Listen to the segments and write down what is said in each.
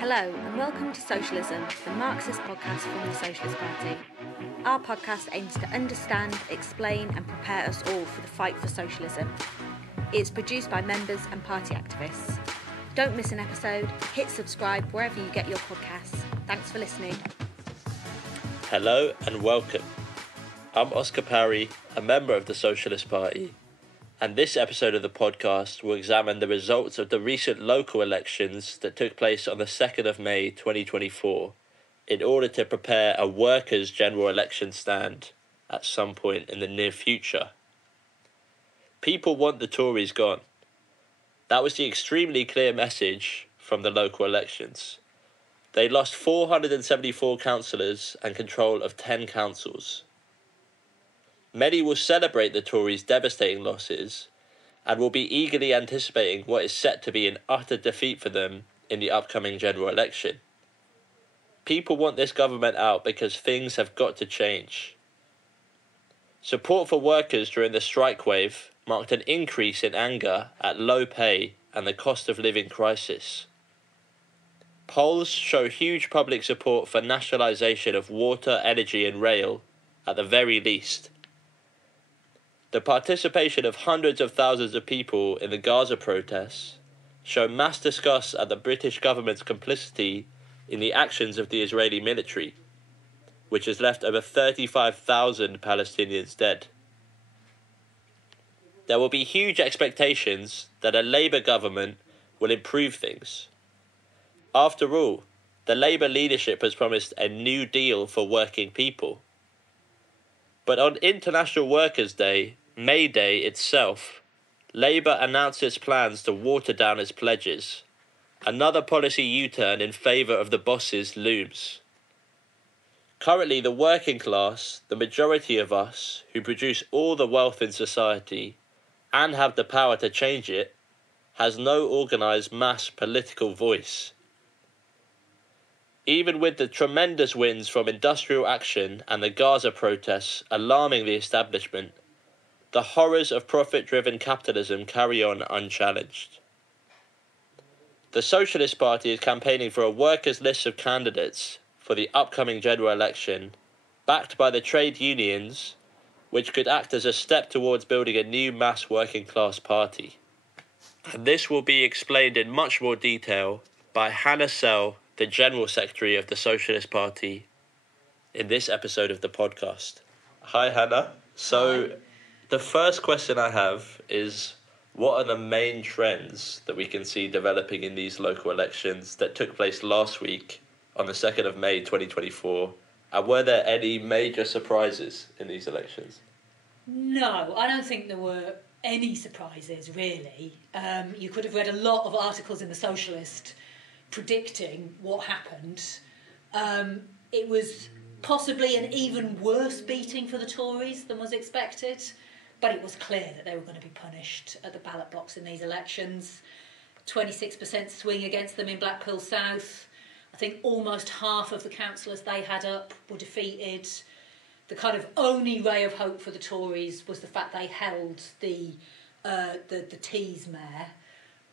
Hello and welcome to Socialism, the Marxist podcast from the Socialist Party. Our podcast aims to understand, explain and prepare us all for the fight for socialism. It's produced by members and party activists. Don't miss an episode, hit subscribe wherever you get your podcasts. Thanks for listening. Hello and welcome. I'm Oscar Parry, a member of the Socialist Party, and this episode of the podcast will examine the results of the recent local elections that took place on the 2nd of May 2024 in order to prepare a workers' general election stand at some point in the near future. People want the Tories gone. That was the extremely clear message from the local elections. They lost 474 councillors and control of 10 councils. Many will celebrate the Tories' devastating losses and will be eagerly anticipating what is set to be an utter defeat for them in the upcoming general election. People want this government out because things have got to change. Support for workers during the strike wave marked an increase in anger at low pay and the cost of living crisis. Polls show huge public support for nationalisation of water, energy and rail at the very least. The participation of hundreds of thousands of people in the Gaza protests show mass disgust at the British government's complicity in the actions of the Israeli military, which has left over 35,000 Palestinians dead. There will be huge expectations that a Labour government will improve things. After all, the Labour leadership has promised a new deal for working people. But on International Workers' Day, May Day itself, Labour announced its plans to water down its pledges. Another policy U-turn in favour of the bosses looms. Currently, the working class, the majority of us who produce all the wealth in society and have the power to change it, has no organised mass political voice. Even with the tremendous wins from industrial action and the Gaza protests alarming the establishment, the horrors of profit-driven capitalism carry on unchallenged. The Socialist Party is campaigning for a workers' list of candidates for the upcoming general election, backed by the trade unions, which could act as a step towards building a new mass working-class party. And this will be explained in much more detail by Hannah Sell, the General Secretary of the Socialist Party, in this episode of the podcast. Hi, Hannah. Hi. The first question I have is, what are the main trends that we can see developing in these local elections that took place last week on the 2nd of May 2024? And were there any major surprises in these elections? No, I don't think there were any surprises, really. You could have read a lot of articles in The Socialist predicting what happened. It was possibly an even worse beating for the Tories than was expected. But it was clear that they were going to be punished at the ballot box in these elections. 26% swing against them in Blackpool South. I think almost half of the councillors they had up were defeated. The kind of only ray of hope for the Tories was the fact they held the Tees mayor.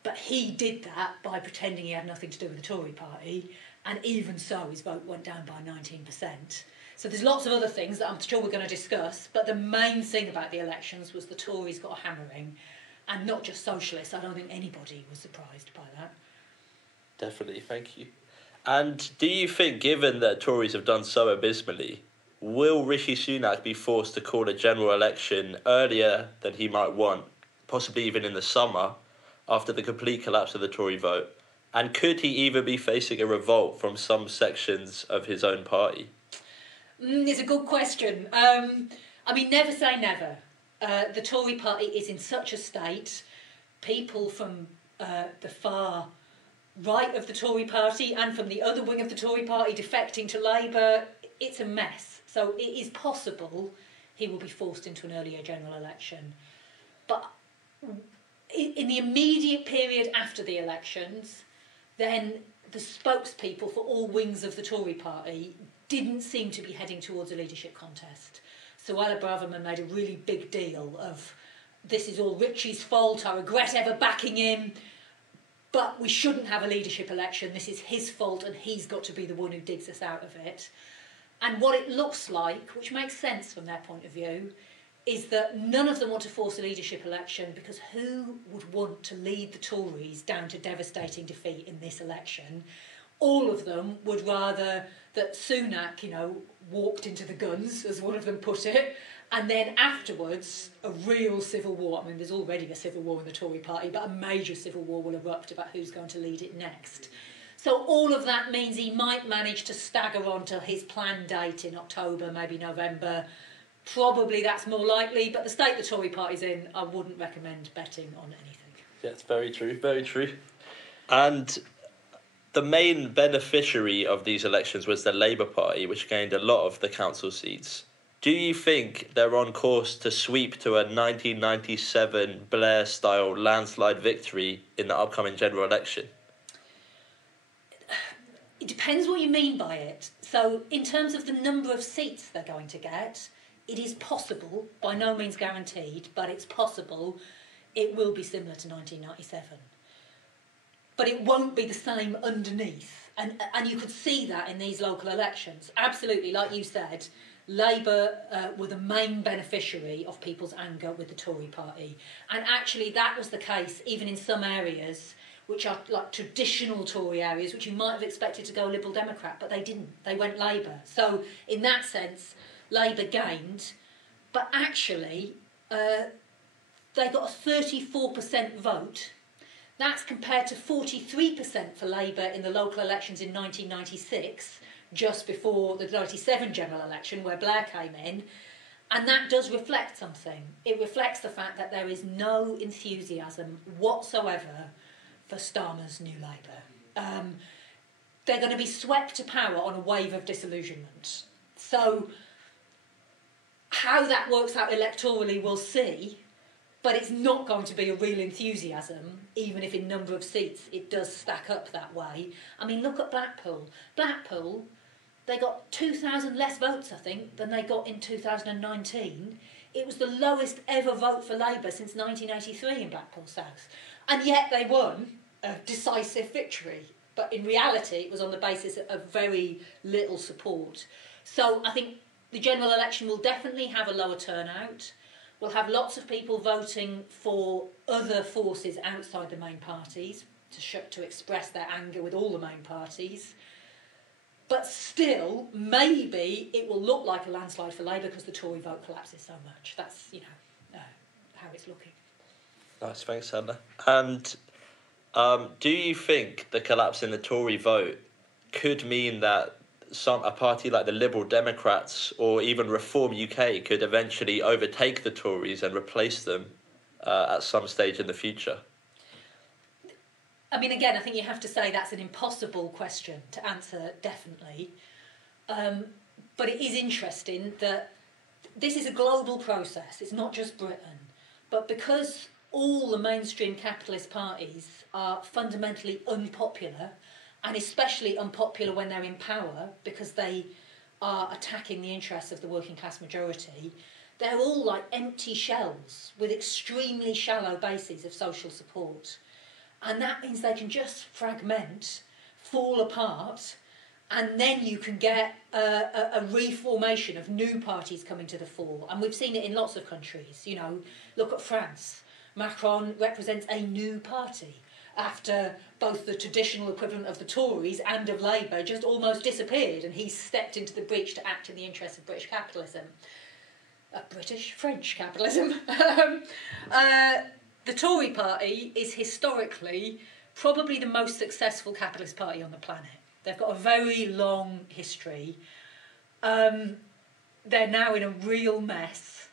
But he did that by pretending he had nothing to do with the Tory party. And even so, his vote went down by 19%. So there's lots of other things that I'm sure we're going to discuss, but the main thing about the elections was the Tories got a hammering, and not just socialists. I don't think anybody was surprised by that. Definitely, thank you. And do you think, given that Tories have done so abysmally, will Rishi Sunak be forced to call a general election earlier than he might want, possibly even in the summer, after the complete collapse of the Tory vote? And could he even be facing a revolt from some sections of his own party? It's a good question. Never say never. The Tory party is in such a state. People from the far right of the Tory party and from the other wing of the Tory party defecting to Labour, it's a mess. So it is possible he will be forced into an earlier general election. But in the immediate period after the elections, then the spokespeople for all wings of the Tory party didn't seem to be heading towards a leadership contest. Suella Braverman made a really big deal of, this is all Richie's fault, I regret ever backing him. but we shouldn't have a leadership election. This is his fault and he's got to be the one who digs us out of it. And what it looks like, which makes sense from their point of view, is that none of them want to force a leadership election, because who would want to lead the Tories down to devastating defeat in this election? All of them would rather that Sunak, walked into the guns, as one of them put it, and then afterwards a real civil war. I mean, there's already a civil war in the Tory party, but a major civil war will erupt about who's going to lead it next. So all of that means he might manage to stagger on till his planned date in October, maybe November. Probably that's more likely, but the state the Tory party's in, I wouldn't recommend betting on anything. That's very true, very true. And the main beneficiary of these elections was the Labour Party, which gained a lot of the council seats. Do you think they're on course to sweep to a 1997 Blair-style landslide victory in the upcoming general election? It depends what you mean by it. So in terms of the number of seats they're going to get, it is possible, by no means guaranteed, but it's possible it will be similar to 1997. But it won't be the same underneath. And you could see that in these local elections. Absolutely, like you said, Labour were the main beneficiary of people's anger with the Tory party. And actually that was the case even in some areas which are like traditional Tory areas, which you might have expected to go Liberal Democrat, but they didn't. They went Labour. So in that sense, Labour gained, but actually they got a 34% vote. That's compared to 43% for Labour in the local elections in 1996, just before the 97 general election where Blair came in. And that does reflect something. It reflects the fact that there is no enthusiasm whatsoever for Starmer's New Labour. They're going to be swept to power on a wave of disillusionment. So how that works out electorally we'll see, but it's not going to be a real enthusiasm, even if in number of seats it does stack up that way. I mean, look at Blackpool. Blackpool, they got 2,000 less votes, I think, than they got in 2019. It was the lowest ever vote for Labour since 1983 in Blackpool South. And yet they won a decisive victory. But in reality, it was on the basis of very little support. So I think the general election will definitely have a lower turnout. We'll have lots of people voting for other forces outside the main parties to express their anger with all the main parties. But still, maybe it will look like a landslide for Labour because the Tory vote collapses so much. That's, how it's looking. Nice, thanks, Hannah. And do you think the collapse in the Tory vote could mean that a party like the Liberal Democrats or even Reform UK could eventually overtake the Tories and replace them at some stage in the future? I mean, again, I think you have to say that's an impossible question to answer, definitely. But it is interesting that this is a global process. It's not just Britain. But because all the mainstream capitalist parties are fundamentally unpopular, and especially unpopular when they're in power because they are attacking the interests of the working class majority, they're all like empty shells with extremely shallow bases of social support. And that means they can just fragment, fall apart, and then you can get a reformation of new parties coming to the fore. And we've seen it in lots of countries. Look at France. Macron represents a new party after both the traditional equivalent of the Tories and of Labour just almost disappeared, and he stepped into the breach to act in the interests of British capitalism. French capitalism. The Tory party is historically probably the most successful capitalist party on the planet. They've got a very long history. They're now in a real mess.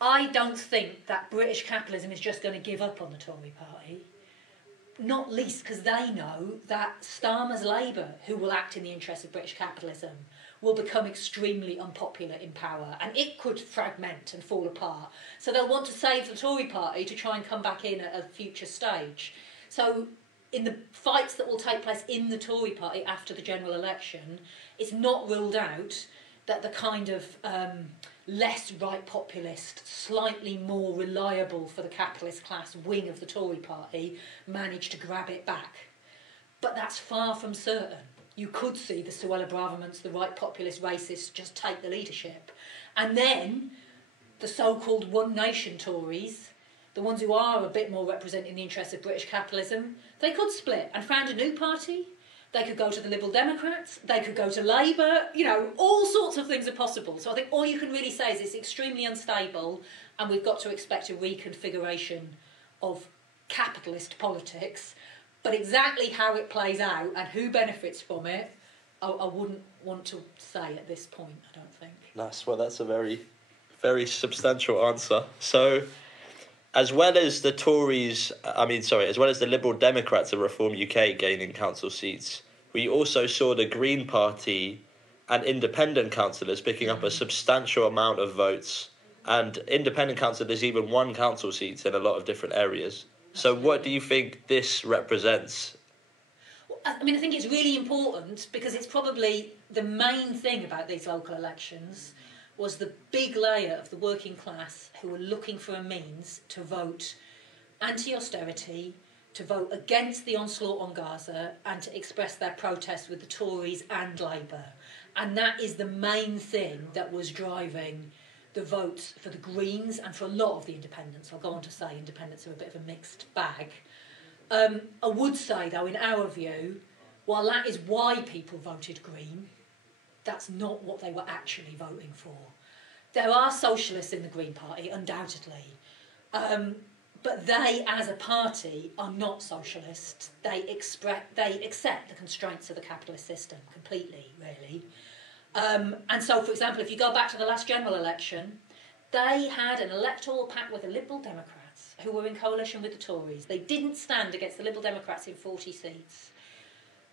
I don't think that British capitalism is just going to give up on the Tory party, not least because they know that Starmer's Labour, who will act in the interests of British capitalism, will become extremely unpopular in power, and it could fragment and fall apart. So they'll want to save the Tory party to try and come back in at a future stage. So in the fights that will take place in the Tory party after the general election, it's not ruled out that the kind of less right populist, slightly more reliable for the capitalist class wing of the Tory party managed to grab it back. But that's far from certain. You could see the Suella Bravermans, the right populist racists, just take the leadership. And then the so-called One Nation Tories, the ones who are a bit more representing the interests of British capitalism, they could split and found a new party. They could go to the Liberal Democrats, they could go to Labour, all sorts of things are possible. So I think all you can really say is it's extremely unstable and we've got to expect a reconfiguration of capitalist politics. But exactly how it plays out and who benefits from it, I wouldn't want to say at this point, I don't think. Nice. Well, that's a very, very substantial answer. So, as well as the Liberal Democrats of Reform UK gaining council seats, we also saw the Green Party and independent councillors picking up a substantial amount of votes. And independent councillors even won council seats in a lot of different areas. So what do you think this represents? I think it's really important because it's probably the main thing about these local elections was the big layer of the working class who were looking for a means to vote anti-austerity, to vote against the onslaught on Gaza and to express their protest with the Tories and Labour. And that is the main thing that was driving the votes for the Greens and for a lot of the independents. I'll go on to say independents are a bit of a mixed bag. I would say, though, in our view, while that is why people voted Green, that's not what they were actually voting for. There are socialists in the Green Party, undoubtedly, but they, as a party, are not socialist. They accept the constraints of the capitalist system completely, really. And so, for example, if you go back to the last general election, they had an electoral pact with the Liberal Democrats, who were in coalition with the Tories. They didn't stand against the Liberal Democrats in 40 seats,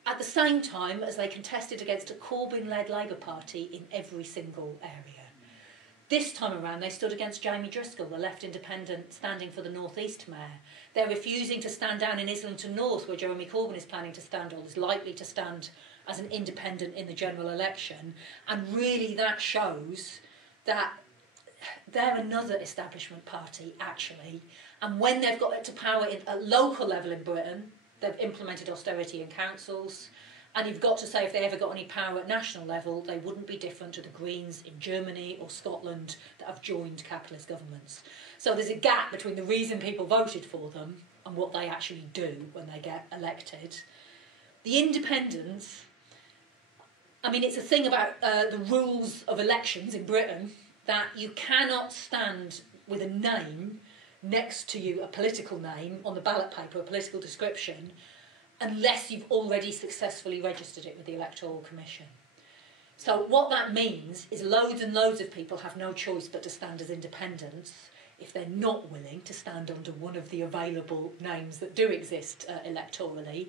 at the same time as they contested against a Corbyn-led Labour Party in every single area. This time around, they stood against Jamie Driscoll, the left independent standing for the North East mayor. They're refusing to stand down in Islington North, where Jeremy Corbyn is planning to stand, or is likely to stand as an independent in the general election. And really that shows that they're another establishment party, actually. And when they've got to power at local level in Britain, they've implemented austerity in councils. And you've got to say if they ever got any power at national level, they wouldn't be different to the Greens in Germany or Scotland that have joined capitalist governments. So there's a gap between the reason people voted for them and what they actually do when they get elected. The independents, it's a thing about the rules of elections in Britain, that you cannot stand with a name next to you, a political name, on the ballot paper, a political description, unless you've already successfully registered it with the Electoral Commission. So what that means is loads and loads of people have no choice but to stand as independents if they're not willing to stand under one of the available names that do exist electorally.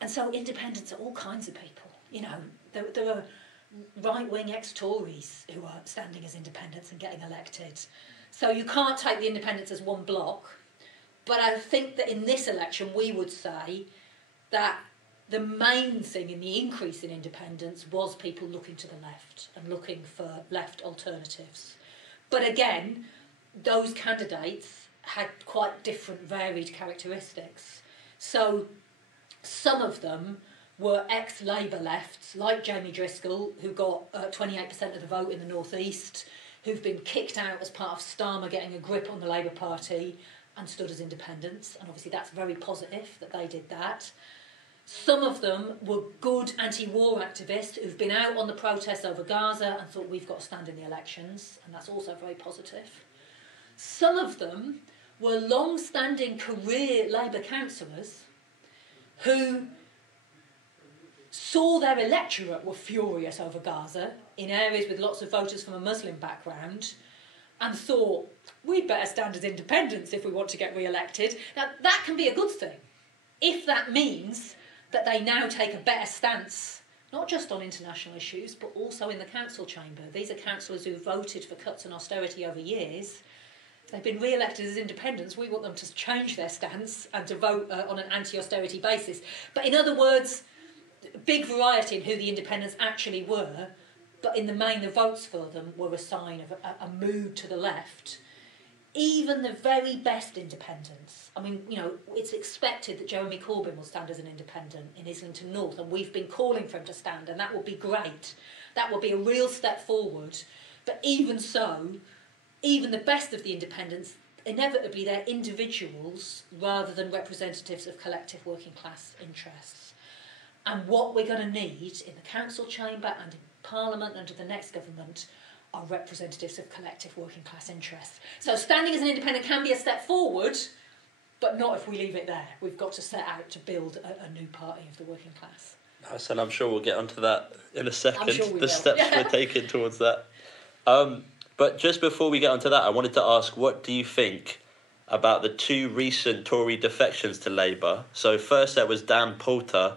And so independents are all kinds of people. There are right-wing ex-Tories who are standing as independents and getting elected. So you can't take the independents as one block. But I think that in this election we would say that the main thing in the increase in independence was people looking to the left and looking for left alternatives. But again, those candidates had quite different varied characteristics. So some of them were ex-Labour lefts, like Jamie Driscoll, who got 28% of the vote in the North East, who've been kicked out as part of Starmer getting a grip on the Labour Party and stood as independents. And obviously that's very positive that they did that. Some of them were good anti-war activists who've been out on the protests over Gaza and thought we've got to stand in the elections, and that's also very positive. Some of them were long-standing career Labour councillors who saw their electorate were furious over Gaza in areas with lots of voters from a Muslim background and thought, we'd better stand as independents if we want to get re-elected. Now, that can be a good thing, if that means that they now take a better stance, not just on international issues, but also in the council chamber. These are councillors who voted for cuts and austerity over years. If they've been re-elected as independents, we want them to change their stance and to vote on an anti-austerity basis. But in other words, big variety in who the independents actually were, but in the main the votes for them were a sign of a mood to the left. Even the very best independents, I mean, you know, it's expected that Jeremy Corbyn will stand as an independent in Islington North, and we've been calling for him to stand, and that will be great. That will be a real step forward. But even so, even the best of the independents, inevitably they're individuals rather than representatives of collective working class interests. And what we're going to need in the council chamber and in Parliament under the next government are representatives of collective working class interests. So standing as an independent can be a step forward, but not if we leave it there. We've got to set out to build a new party of the working class. Nice, and I'm sure we'll get onto that in a second, I'm sure we the will. steps we're taking towards that. But just before we get onto that, I wanted to ask, what do you think about the two recent Tory defections to Labour? So first there was Dan Poulter,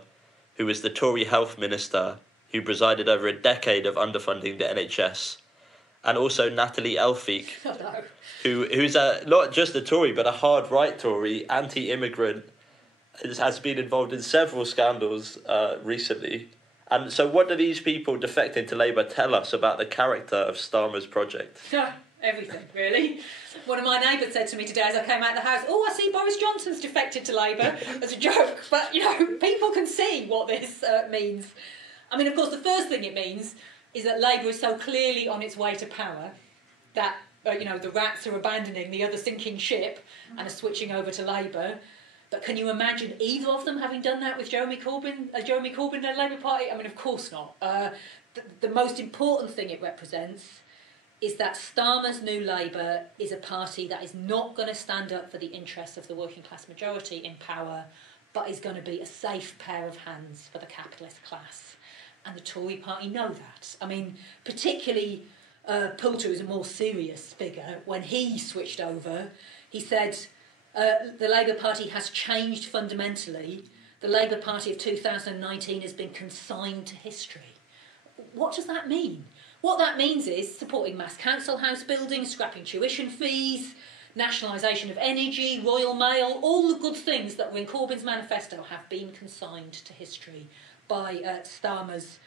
who was the Tory Health Minister, who presided over a decade of underfunding the NHS. And also Natalie Elphicke, who's not just a Tory, but a hard right Tory, anti-immigrant, has been involved in several scandals recently. And so what do these people defecting to Labour tell us about the character of Starmer's project? Everything, really. One of my neighbours said to me today as I came out of the house, "Oh, I see Boris Johnson's defected to Labour," as a joke. But, you know, people can see what this means. I mean, of course, the first thing it means is that Labour is so clearly on its way to power that, you know, the rats are abandoning the other sinking ship and are switching over to Labour. But can you imagine either of them having done that with Jeremy Corbyn led Labour Party? I mean, of course not. The most important thing it represents is that Starmer's New Labour is a party that is not going to stand up for the interests of the working class majority in power, but is going to be a safe pair of hands for the capitalist class. And the Tory party know that. I mean, particularly Poulter is a more serious figure. When he switched over, he said, the Labour Party has changed fundamentally. The Labour Party of 2019 has been consigned to history. What does that mean? What that means is supporting mass council house building, scrapping tuition fees, nationalisation of energy, Royal Mail, all the good things that were in Corbyn's manifesto have been consigned to history by Starmer's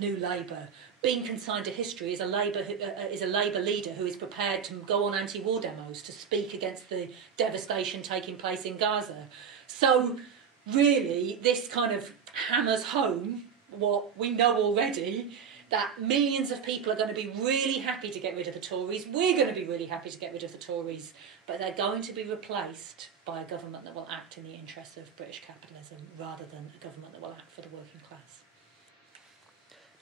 New Labour. Being consigned to history is a Labour leader who is prepared to go on anti-war demos to speak against the devastation taking place in Gaza. So, really, this kind of hammers home what we know already, that millions of people are going to be really happy to get rid of the Tories. We're going to be really happy to get rid of the Tories, but they're going to be replaced by a government that will act in the interests of British capitalism rather than a government that will act for the working class.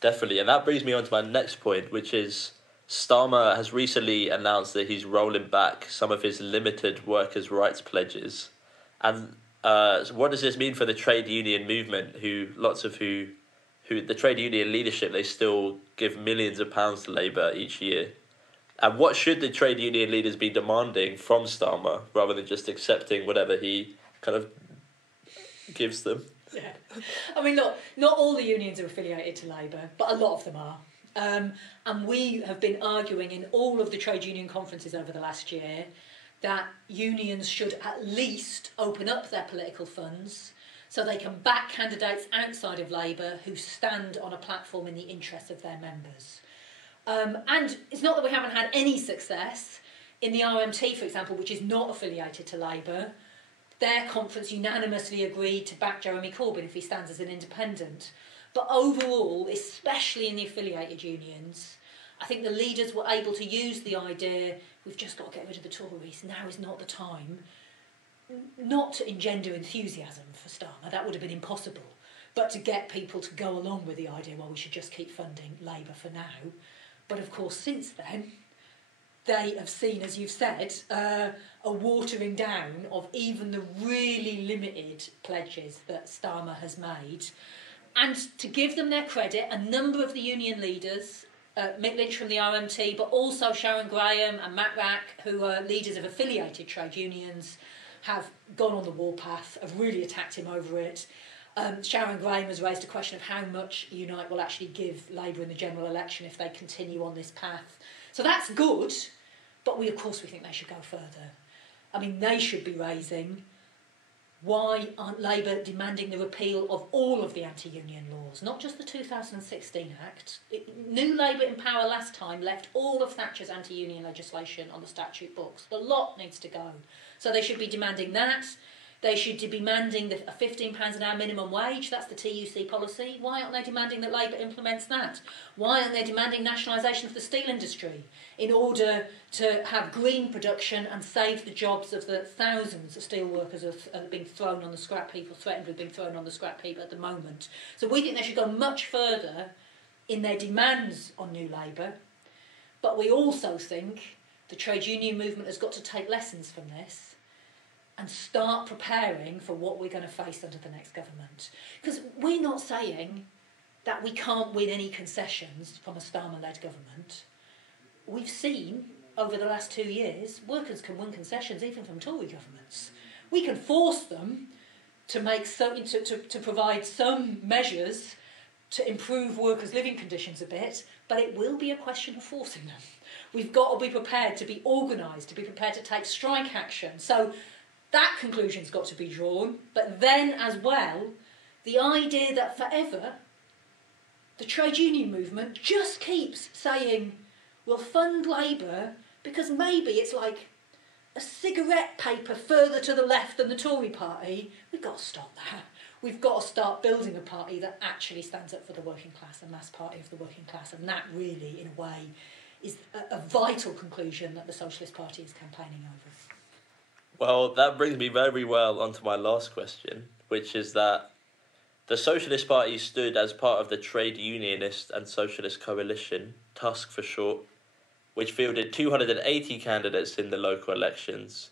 Definitely, and that brings me on to my next point, which is Starmer has recently announced that he's rolling back some of his limited workers' rights pledges. And so what does this mean for the trade union movement, who the trade union leadership, they still give millions of pounds to Labour each year? And what should the trade union leaders be demanding from Starmer rather than just accepting whatever he kind of gives them? Yeah. I mean, look, not all the unions are affiliated to Labour, but a lot of them are. And we have been arguing in all of the trade union conferences over the last year that unions should at least open up their political funds so they can back candidates outside of Labour who stand on a platform in the interests of their members. And it's not that we haven't had any success. In the RMT, for example, which is not affiliated to Labour, their conference unanimously agreed to back Jeremy Corbyn if he stands as an independent. But overall, especially in the affiliated unions, I think the leaders were able to use the idea, we've just got to get rid of the Tories, now is not the time, not to engender enthusiasm for Starmer, that would have been impossible, but to get people to go along with the idea, well, we should just keep funding Labour for now. But of course, since then, they have seen, as you've said, a watering down of even the really limited pledges that Starmer has made. And to give them their credit, a number of the union leaders, Mick Lynch from the RMT, but also Sharon Graham and Matt Rack, who are leaders of affiliated trade unions, have gone on the warpath, have really attacked him over it. Sharon Graham has raised a question of how much Unite will actually give Labour in the general election if they continue on this path. So that's good, but we think they should go further. I mean, they should be raising Why aren't Labour demanding the repeal of all of the anti-union laws, not just the 2016 Act? New Labour in power last time left all of Thatcher's anti-union legislation on the statute books. The lot needs to go. So they should be demanding that. They should be demanding a £15 an hour minimum wage. That's the TUC policy. Why aren't they demanding that Labour implements that? Why aren't they demanding nationalisation of the steel industry in order to have green production and save the jobs of the thousands of steel workers who are being thrown on the scrap heap or threatened with being thrown on the scrap heap at the moment? So we think they should go much further in their demands on New Labour. But we also think the trade union movement has got to take lessons from this and start preparing for what we're going to face under the next government. Because we're not saying that we can't win any concessions from a Starmer-led government. We've seen, over the last 2 years, workers can win concessions even from Tory governments. We can force them to make to provide some measures to improve workers' living conditions a bit, but it will be a question of forcing them. We've got to be prepared to be organised, to be prepared to take strike action. So that conclusion's got to be drawn, but then as well, the idea that forever the trade union movement just keeps saying, we'll fund Labour because maybe it's like a cigarette paper further to the left than the Tory party. We've got to stop that. We've got to start building a party that actually stands up for the working class, a mass party of the working class, and that really, in a way, is a vital conclusion that the Socialist Party is campaigning over. Well, that brings me very well onto my last question, which is that the Socialist Party stood as part of the Trade Unionist and Socialist Coalition, TUSC for short, which fielded 280 candidates in the local elections,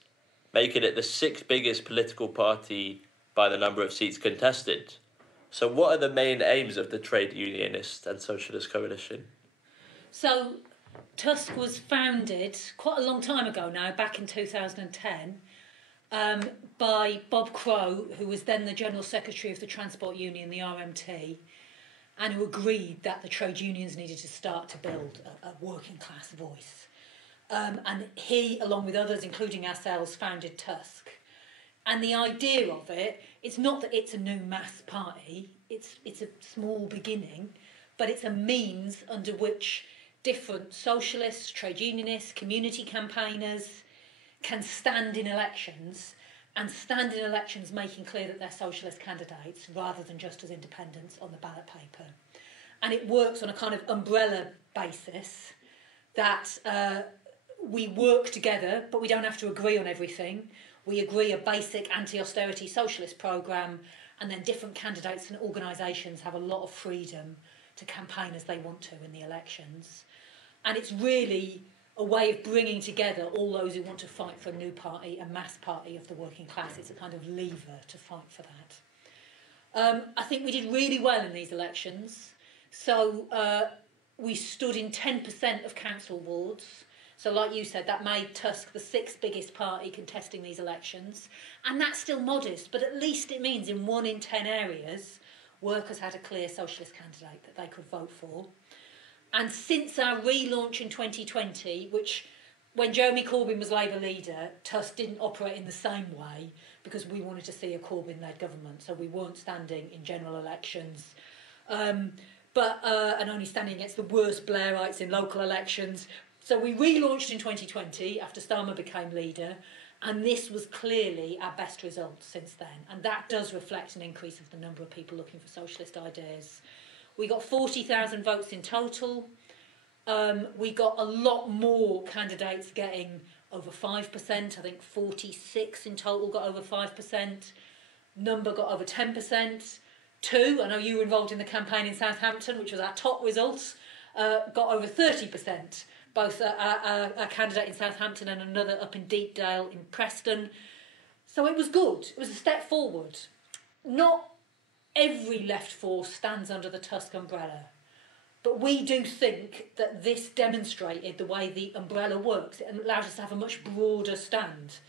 making it the sixth biggest political party by the number of seats contested. So what are the main aims of the Trade Unionist and Socialist Coalition? So TUSC was founded quite a long time ago now, back in 2010, by Bob Crow, who was then the General Secretary of the Transport Union, the RMT, and who agreed that the trade unions needed to start to build a working class voice. And he, along with others, including ourselves, founded TUSC. And the idea of it, it's not that it's a new mass party, it's a small beginning, but it's a means under which different socialists, trade unionists, community campaigners can stand in elections, and stand in elections making clear that they're socialist candidates rather than just as independents on the ballot paper. And it works on a kind of umbrella basis that we work together, but we don't have to agree on everything. We agree a basic anti-austerity socialist programme, and then different candidates and organisations have a lot of freedom to campaign as they want to in the elections. And it's really a way of bringing together all those who want to fight for a new party, a mass party of the working class. It's a kind of lever to fight for that. I think we did really well in these elections. So we stood in 10% of council wards. So like you said, that made TUSC the sixth biggest party contesting these elections. And that's still modest, but at least it means in 1 in 10 areas, workers had a clear socialist candidate that they could vote for. And since our relaunch in 2020, which when Jeremy Corbyn was Labour leader, TUSC didn't operate in the same way because we wanted to see a Corbyn-led government, so we weren't standing in general elections, and only standing against the worst Blairites in local elections. So we relaunched in 2020 after Starmer became leader, and this was clearly our best result since then. And that does reflect an increase of the number of people looking for socialist ideas. We got 40,000 votes in total. We got a lot more candidates getting over 5%. I think 46 in total got over 5%. Number got over 10%. Two, I know you were involved in the campaign in Southampton, which was our top result, got over 30%. Both a candidate in Southampton and another up in Deepdale in Preston. So it was good. It was a step forward. Not every left force stands under the TUSC umbrella, but we do think that this demonstrated the way the umbrella works. It allowed us to have a much broader stand.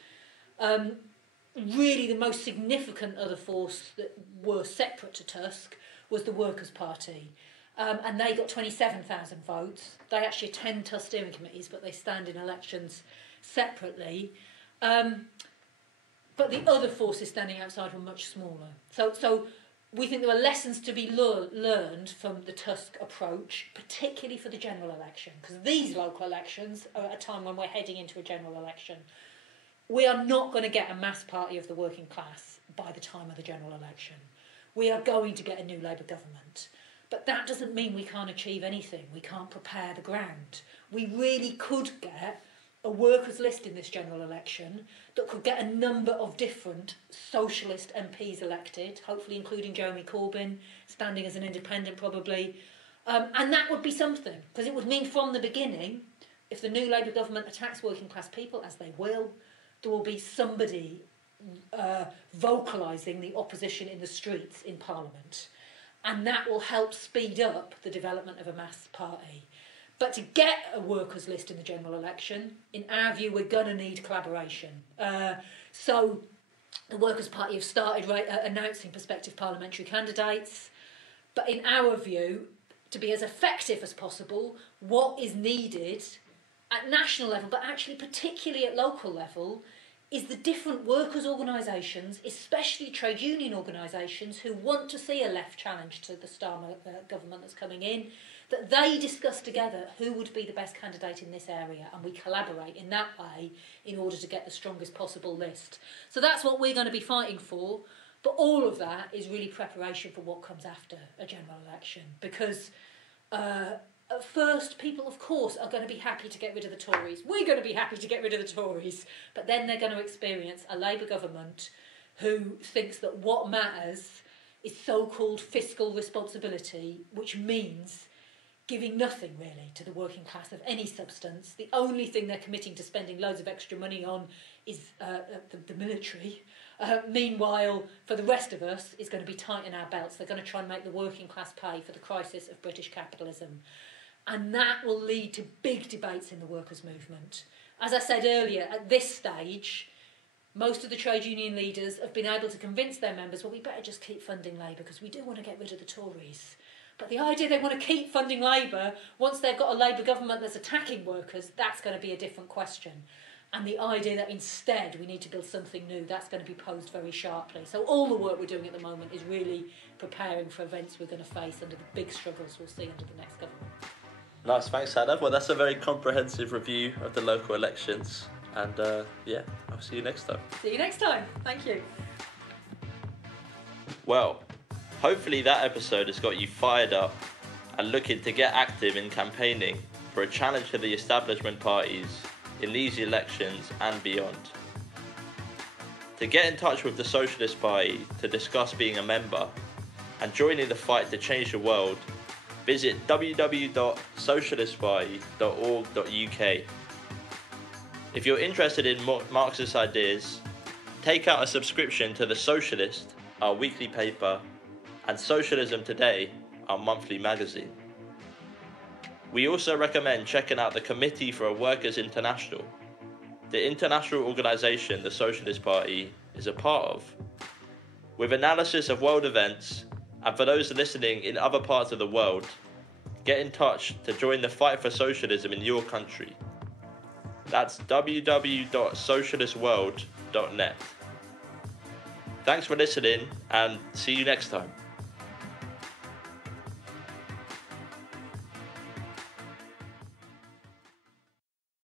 Really the most significant other force that were separate to TUSC was the Workers' Party. And they got 27,000 votes. They actually attend TUSC steering committees, but they stand in elections separately. but the other forces standing outside were much smaller. So we think there are lessons to be learned from the TUSC approach, particularly for the general election, because these local elections are at a time when we're heading into a general election. We are not going to get a mass party of the working class by the time of the general election. We are going to get a new Labour government. But that doesn't mean we can't achieve anything. We can't prepare the ground. We really could get a workers' list in this general election that could get a number of different socialist MPs elected, hopefully including Jeremy Corbyn, standing as an independent probably. And that would be something, because it would mean from the beginning, if the new Labour government attacks working class people, as they will, there will be somebody vocalising the opposition in the streets in Parliament. And that will help speed up the development of a mass party. But to get a workers' list in the general election, in our view, we're going to need collaboration. So the Workers' Party have started announcing prospective parliamentary candidates. But in our view, to be as effective as possible, what is needed at national level, but actually particularly at local level, is the different workers' organisations, especially trade union organisations, who want to see a left challenge to the Starmer government that's coming in, that they discuss together who would be the best candidate in this area, and we collaborate in that way in order to get the strongest possible list. So that's what we're going to be fighting for, but all of that is really preparation for what comes after a general election, because at first, people, of course, are going to be happy to get rid of the Tories. We're going to be happy to get rid of the Tories. But then they're going to experience a Labour government who thinks that what matters is so-called fiscal responsibility, which means giving nothing, really, to the working class of any substance. The only thing they're committing to spending loads of extra money on is the military. Meanwhile, for the rest of us, it's going to be tighten our belts. They're going to try and make the working class pay for the crisis of British capitalism. And that will lead to big debates in the workers' movement. As I said earlier, at this stage, most of the trade union leaders have been able to convince their members, well, we better just keep funding Labour because we do want to get rid of the Tories. But the idea they want to keep funding Labour, once they've got a Labour government that's attacking workers, that's going to be a different question. And the idea that instead we need to build something new, that's going to be posed very sharply. So all the work we're doing at the moment is really preparing for events we're going to face under the big struggles we'll see under the next government. Nice, thanks Hannah. Well, that's a very comprehensive review of the local elections, and yeah, I'll see you next time. See you next time. Thank you. Well, hopefully that episode has got you fired up and looking to get active in campaigning for a challenge to the establishment parties in these elections and beyond. To get in touch with the Socialist Party to discuss being a member and joining the fight to change the world, visit www.socialistparty.org.uk. If you're interested in Marxist ideas, take out a subscription to The Socialist, our weekly paper, and Socialism Today, our monthly magazine. We also recommend checking out the Committee for a Workers' International, the international organisation the Socialist Party is a part of, with analysis of world events. And for those listening in other parts of the world, get in touch to join the fight for socialism in your country. That's www.socialistworld.net. Thanks for listening, and see you next time.